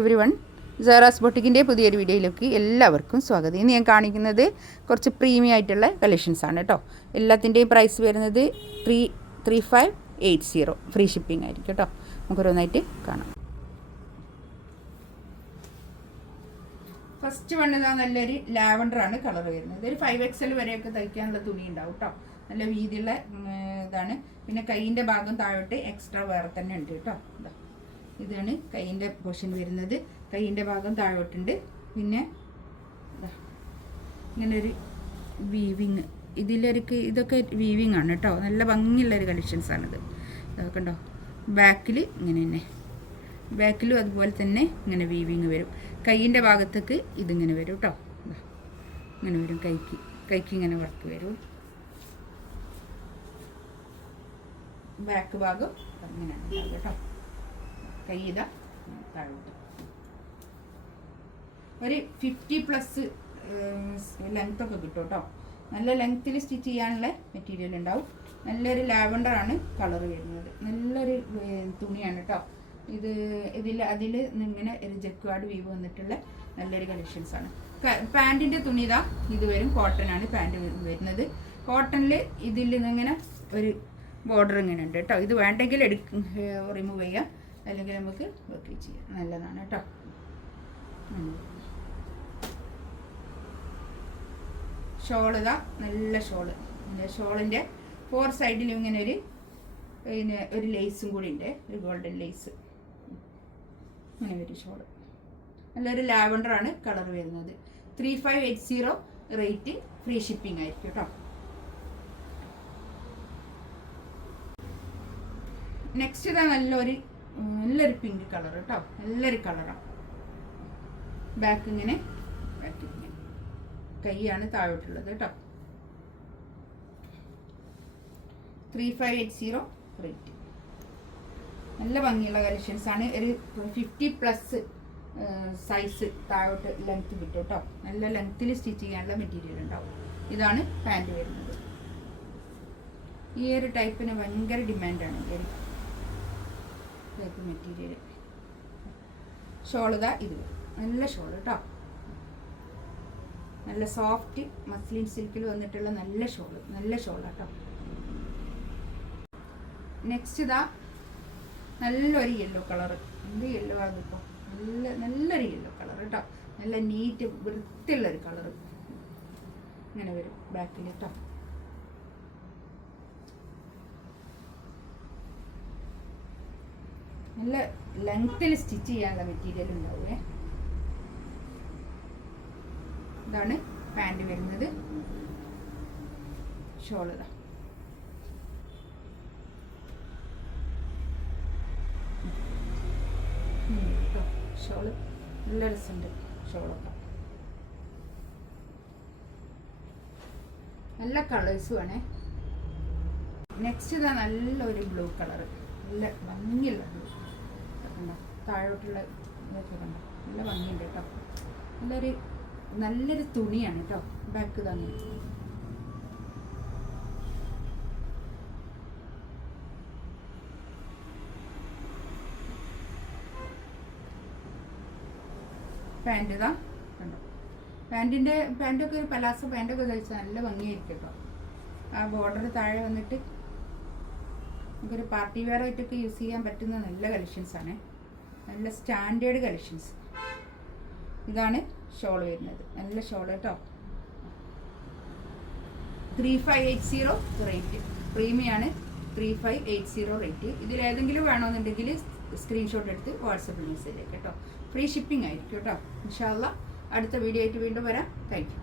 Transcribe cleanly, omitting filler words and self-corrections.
Everyone, Sara's ബൊട്ടിക്കിൻ്റെ പുതിയൊരു വീഡിയോയിലേക്ക് എല്ലാവർക്കും സ്വാഗതം. ഇന്ന് ഞാൻ കാണിക്കുന്നത് കുറച്ച് പ്രീമിയം ആയിട്ടുള്ള കളക്ഷൻസ് ആണ് കേട്ടോ. എല്ലാത്തിൻ്റെയും പ്രൈസ് വരുന്നത് 3580, ഫ്രീ ഷിപ്പിംഗ് ആയിരിക്കും കേട്ടോ. നമുക്കൊരോന്നായിട്ട് കാണാം. ഫസ്റ്റ് വണ്ണതാ നല്ലൊരു ലാവൻഡറാണ് കളർ വരുന്നത്. ഒരു 5XL വരെയൊക്കെ തയ്ക്കാനുള്ള തുണി ഉണ്ടാവും കേട്ടോ. നല്ല വീതിയുള്ള ഇതാണ്. പിന്നെ കൈയിൻ്റെ ഭാഗം താഴോട്ട് എക്സ്ട്രാ വേറെ തന്നെ ഉണ്ട് കേട്ടോ. ഇതാണ് കൈയിൻ്റെ പോർഷൻ വരുന്നത്. കൈയിൻ്റെ ഭാഗം താഴോട്ടുണ്ട്. പിന്നെ ഇങ്ങനൊരു വീവിങ്, ഇതൊക്കെ വീവിങ് ആണ് കേട്ടോ. നല്ല ഭംഗിയുള്ളൊരു കളക്ഷൻസാണിത്. ഇതൊക്കെ ഉണ്ടോ. ബാക്കിൽ ഇങ്ങനെ തന്നെ, ബാക്കിലും അതുപോലെ തന്നെ ഇങ്ങനെ വീവിങ് വരും. കൈയിൻ്റെ ഭാഗത്തേക്ക് ഇതിങ്ങനെ വരും കേട്ടോ. ഇങ്ങനെ വരും. കൈക്ക് ഇങ്ങനെ വർക്ക് വരും. ബാക്ക് ഭാഗം ഇങ്ങനെയാണ് കേട്ടോ. കൈ ഇതാ താഴോട്ട്. ഒരു 50+ ലെങ്ത് ഒക്കെ കിട്ടും കേട്ടോ. നല്ല ലെങ്ത്തിൽ സ്റ്റിച്ച് ചെയ്യാനുള്ള മെറ്റീരിയൽ ഉണ്ടാവും. നല്ലൊരു ലാവൻഡറാണ് കളർ വരുന്നത്. നല്ലൊരു തുണിയാണ് കേട്ടോ. അതിൽ ഇങ്ങനെ ഒരു ജക്വാർഡ് വീവ് വന്നിട്ടുള്ള നല്ലൊരു കളക്ഷൻസാണ്. പാൻറ്റിൻ്റെ തുണി ഇതാ ഇത് വരും. കോട്ടനാണ് പാൻറ്റ് വരുന്നത്. കോട്ടണിൽ ഇതിൽ നിന്നിങ്ങനെ ഒരു ബോർഡർ ഇങ്ങനെ ഉണ്ട് കേട്ടോ. ഇത് വേണ്ടെങ്കിൽ റിമൂവ് ചെയ്യാം, അല്ലെങ്കിൽ നമുക്ക് വർക്ക് ചെയ്യാം. നല്ലതാണ് കേട്ടോ. ഷോൾ ഇതാ നല്ല ഷോള്. ഷോളിൻ്റെ 4 സൈഡിലും ഇങ്ങനെ ഒരു ലേസും കൂടി ഉണ്ട്. ഒരു ഗോൾഡൻ ലേസ് ഇങ്ങനെ ഒരു ഷോള്. നല്ലൊരു ലാവൻഡറാണ് കളർ വരുന്നത്. 3580 റേറ്റ്, ഫ്രീ ഷിപ്പിംഗ് ആയിരിക്കും കേട്ടോ. നെക്സ്റ്റ് ഇതാ നല്ലൊരു പിങ്ക് കളർ കേട്ടോ. നല്ലൊരു കളറാണ്. ബാക്ക് ഇങ്ങനെ കൈയാണ് താഴോട്ടുള്ളത് കേട്ടോ. 3580 റേറ്റ്. നല്ല ഭംഗിയുള്ള കളക്ഷൻസാണ്. ഒരു 50+ സൈസ് താഴോട്ട് ലെങ്ത് കിട്ടും കേട്ടോ. നല്ല ലെങ്ത്തിൽ സ്റ്റിച്ച് ചെയ്യാനുള്ള മെറ്റീരിയൽ ഉണ്ടാവും. ഇതാണ് പാൻറ് വരുന്നത്. ഈ ഒരു ടൈപ്പിന് ഭയങ്കര ഡിമാൻഡാണ് ഈ ഒരു ടൈപ്പ് മെറ്റീരിയൽ. ഷോൾ ഇതാ ഇത് നല്ല ഷോൾ കേട്ടോ. നല്ല സോഫ്റ്റ് മസ്ലിൻ സിൽക്കിൽ വന്നിട്ടുള്ള നല്ല ഷോളാട്ടോ. നെക്സ്റ്റ് ഇതാ നല്ലൊരു യെല്ലോ കളർ. എന്ത് യെല്ലോ ആണിപ്പോൾ. നല്ലൊരു യെല്ലോ കളർ കേട്ടോ. നല്ല നീറ്റ് വൃത്തിയുള്ളൊരു കളർ ഇങ്ങനെ വരും ബാക്കിൽ കേട്ടോ. നല്ല ലെങ്ത്തിൽ സ്റ്റിച്ച് ചെയ്യാനുള്ള മെറ്റീരിയൽ ഉണ്ടാവുമേ. ഇതാണ് പാൻറ് വരുന്നത്. ഷോൾ ഇതാ ഷോള് നല്ല രസമുണ്ട്. ഷോളൊക്കെ നല്ല കളേഴ്സും ആണേ. നെക്സ്റ്റ് ഇതാ നല്ലൊരു ബ്ലൂ കളർ. നല്ല ഭംഗിയുള്ള ബ്ലൂ കണ്ടോ. താഴോട്ടുള്ള ഇതൊക്കെ കണ്ടോ. നല്ല ഭംഗിയുണ്ട് കേട്ടോ. നല്ലൊരു തുണിയാണ് കേട്ടോ. ബാക്ക് തന്നെ പാൻറ് ഇതാ കണ്ടോ. പാൻറ്റൊക്കെ ഒരു പലാസോ പാൻറ്റൊക്കെ തയ്ച്ചാൽ നല്ല ഭംഗിയായിരിക്കും കേട്ടോ. ആ ബോർഡർ താഴെ വന്നിട്ട് നമുക്കൊരു പാർട്ടി വെയർ ആയിട്ടൊക്കെ യൂസ് ചെയ്യാൻ പറ്റുന്ന നല്ല കളക്ഷൻസാണ്. നല്ല സ്റ്റാൻഡേർഡ് കളക്ഷൻസ്. ഇതാണ് ഷോൾ വരുന്നത്. നല്ല ഷോൾ കേട്ടോ. 3580 റേറ്റ്. പ്രീമിയാണ്. 3580 റേറ്റ്. ഇതിലേതെങ്കിലും വേണമെന്നുണ്ടെങ്കിൽ സ്ക്രീൻഷോട്ട് എടുത്ത് വാട്സപ്പിൽ മെസ്സേജ് അയക്കാം കേട്ടോ. ഫ്രീ ഷിപ്പിംഗ് ആയിരിക്കും കേട്ടോ. ഇൻഷാ അല്ലാഹ് അടുത്ത വീഡിയോ ആയിട്ട് വീണ്ടും വരാം. Thank you.